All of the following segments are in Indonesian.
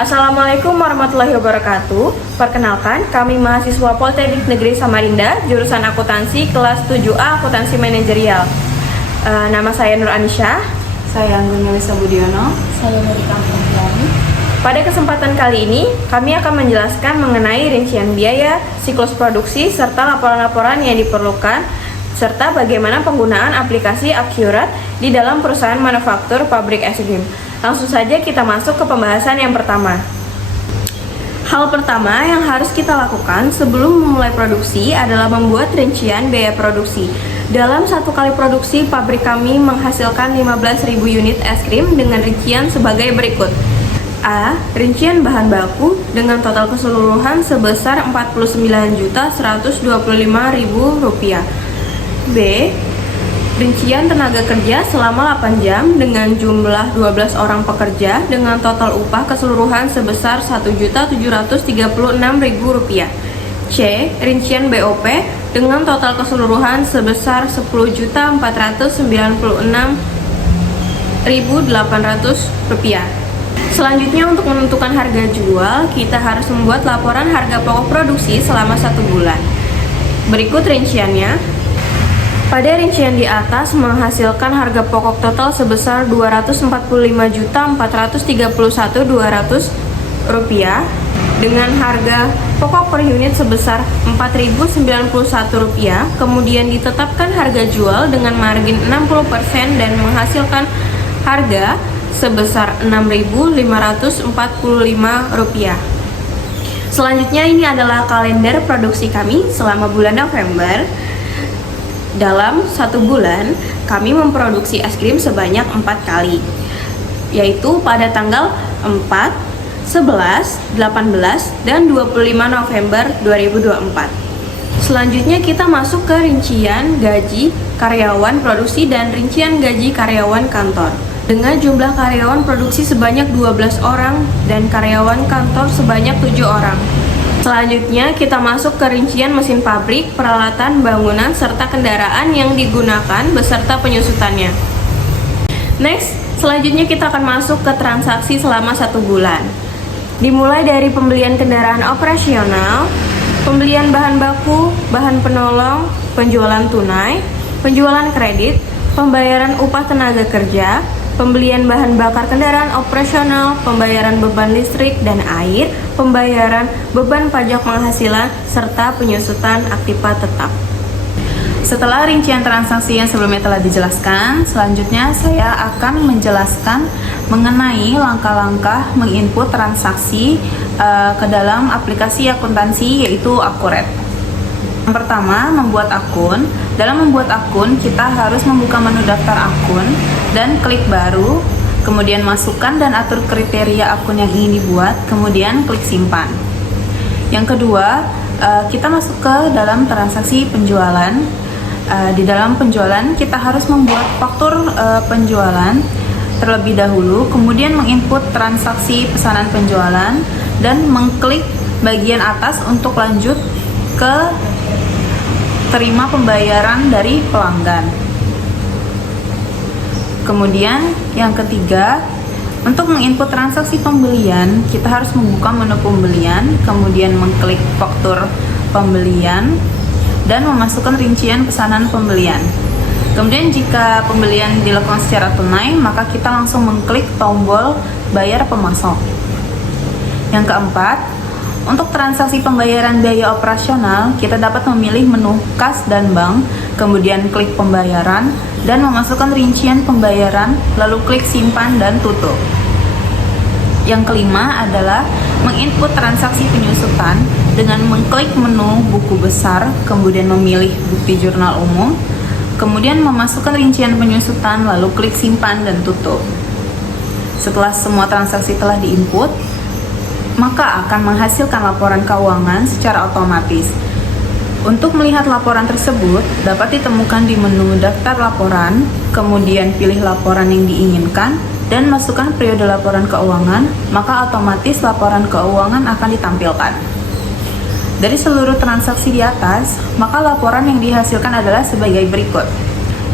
Assalamualaikum warahmatullahi wabarakatuh. Perkenalkan, kami mahasiswa Politeknik Negeri Samarinda, jurusan akuntansi kelas 7A Akuntansi Manajerial. Nama saya Nur Anisha. Saya Anggun Melisa Budiono. Saya dari Kampung Tiani. Pada kesempatan kali ini, kami akan menjelaskan mengenai rincian biaya, siklus produksi, serta laporan-laporan yang diperlukan, serta bagaimana penggunaan aplikasi Accurate di dalam perusahaan manufaktur pabrik es krim. Langsung saja kita masuk ke pembahasan yang pertama. Hal pertama yang harus kita lakukan sebelum memulai produksi adalah membuat rincian biaya produksi. Dalam satu kali produksi, pabrik kami menghasilkan 15.000 unit es krim dengan rincian sebagai berikut. A. Rincian bahan baku dengan total keseluruhan sebesar Rp49.125.000. B. Rincian tenaga kerja selama 8 jam dengan jumlah 12 orang pekerja dengan total upah keseluruhan sebesar Rp1.736.000. C. Rincian BOP dengan total keseluruhan sebesar Rp10.496.800. Selanjutnya, untuk menentukan harga jual, kita harus membuat laporan harga pokok produksi selama 1 bulan. Berikut rinciannya. Pada rincian di atas menghasilkan harga pokok total sebesar Rp245.431.200 dengan harga pokok per unit sebesar Rp4.091, kemudian ditetapkan harga jual dengan margin 60% dan menghasilkan harga sebesar Rp6.545. Selanjutnya, ini adalah kalender produksi kami selama bulan November. Dalam 1 bulan, kami memproduksi es krim sebanyak 4 kali, yaitu pada tanggal 4, 11, 18, dan 25 November 2024. Selanjutnya kita masuk ke rincian gaji karyawan produksi dan rincian gaji karyawan kantor. Dengan jumlah karyawan produksi sebanyak 12 orang dan karyawan kantor sebanyak 7 orang. Selanjutnya kita masuk ke rincian mesin pabrik, peralatan bangunan, serta kendaraan yang digunakan beserta penyusutannya. Next, selanjutnya kita akan masuk ke transaksi selama 1 bulan. Dimulai dari pembelian kendaraan operasional, pembelian bahan baku, bahan penolong, penjualan tunai, penjualan kredit, pembayaran upah tenaga kerja, pembelian bahan bakar kendaraan operasional, pembayaran beban listrik dan air, pembayaran beban pajak penghasilan, serta penyusutan aktiva tetap. Setelah rincian transaksi yang sebelumnya telah dijelaskan, selanjutnya saya akan menjelaskan mengenai langkah-langkah menginput transaksi ke dalam aplikasi akuntansi, yaitu Accurate. Yang pertama, membuat akun. Dalam membuat akun, kita harus membuka menu daftar akun dan klik baru, kemudian masukkan dan atur kriteria akun yang ingin dibuat, kemudian klik simpan. Yang kedua, kita masuk ke dalam transaksi penjualan. Di dalam penjualan, kita harus membuat faktur penjualan terlebih dahulu, kemudian menginput transaksi pesanan penjualan dan mengklik bagian atas untuk lanjut ke terima pembayaran dari pelanggan. Kemudian yang ketiga, untuk menginput transaksi pembelian, kita harus membuka menu pembelian, kemudian mengklik faktur pembelian dan memasukkan rincian pesanan pembelian. Kemudian jika pembelian dilakukan secara tunai, maka kita langsung mengklik tombol bayar pemasok. Yang keempat, untuk transaksi pembayaran biaya operasional, kita dapat memilih menu kas dan bank, kemudian klik pembayaran dan memasukkan rincian pembayaran, lalu klik simpan dan tutup. Yang kelima adalah menginput transaksi penyusutan dengan mengklik menu buku besar, kemudian memilih bukti jurnal umum, kemudian memasukkan rincian penyusutan, lalu klik simpan dan tutup. Setelah semua transaksi telah diinput, maka akan menghasilkan laporan keuangan secara otomatis. Untuk melihat laporan tersebut, dapat ditemukan di menu daftar laporan, kemudian pilih laporan yang diinginkan, dan masukkan periode laporan keuangan, maka otomatis laporan keuangan akan ditampilkan. Dari seluruh transaksi di atas, maka laporan yang dihasilkan adalah sebagai berikut.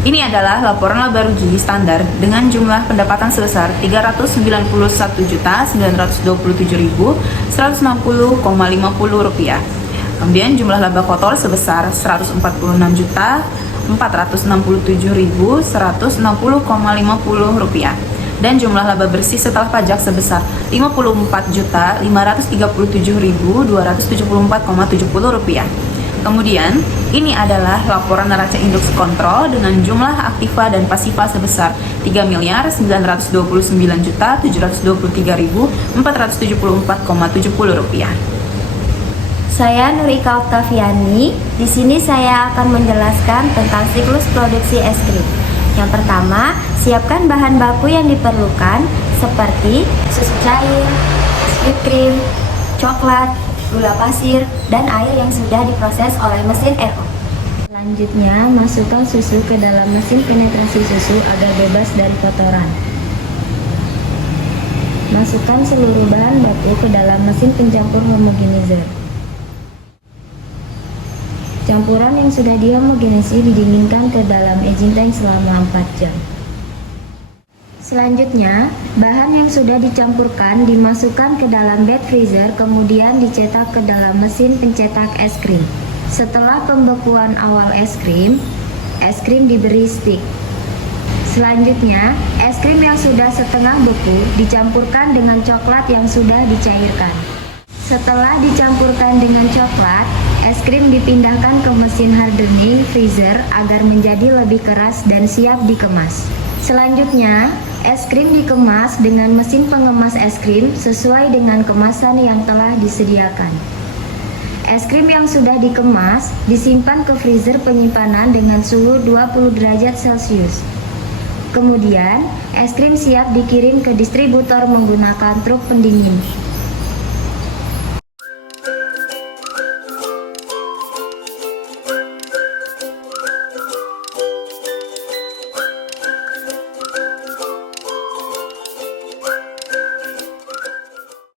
Ini adalah laporan laba rugi standar dengan jumlah pendapatan sebesar Rp391.127.160,50. Kemudian jumlah laba kotor sebesar Rp146.467.160,50. Dan jumlah laba bersih setelah pajak sebesar Rp54.537.274,70. Kemudian, ini adalah laporan neraca indeks kontrol dengan jumlah aktiva dan pasiva sebesar Rp3.929.723.474,70. Saya Nurika Oktaviani. Di sini saya akan menjelaskan tentang siklus produksi es krim. Yang pertama, siapkan bahan baku yang diperlukan seperti susu cair, whipped cream, coklat, gula pasir, dan air yang sudah diproses oleh mesin RO. Selanjutnya, masukkan susu ke dalam mesin penetrasi susu agar bebas dari kotoran. Masukkan seluruh bahan baku ke dalam mesin pencampur homogenizer. Campuran yang sudah dihomogenisi didinginkan ke dalam aging tank selama 4 jam. Selanjutnya, bahan yang sudah dicampurkan dimasukkan ke dalam bed freezer, kemudian dicetak ke dalam mesin pencetak es krim. Setelah pembekuan awal es krim diberi stick. Selanjutnya, es krim yang sudah setengah beku dicampurkan dengan coklat yang sudah dicairkan. Setelah dicampurkan dengan coklat, es krim dipindahkan ke mesin hardening freezer agar menjadi lebih keras dan siap dikemas. Selanjutnya, es krim dikemas dengan mesin pengemas es krim sesuai dengan kemasan yang telah disediakan. Es krim yang sudah dikemas disimpan ke freezer penyimpanan dengan suhu 20 derajat Celcius. Kemudian, es krim siap dikirim ke distributor menggunakan truk pendingin.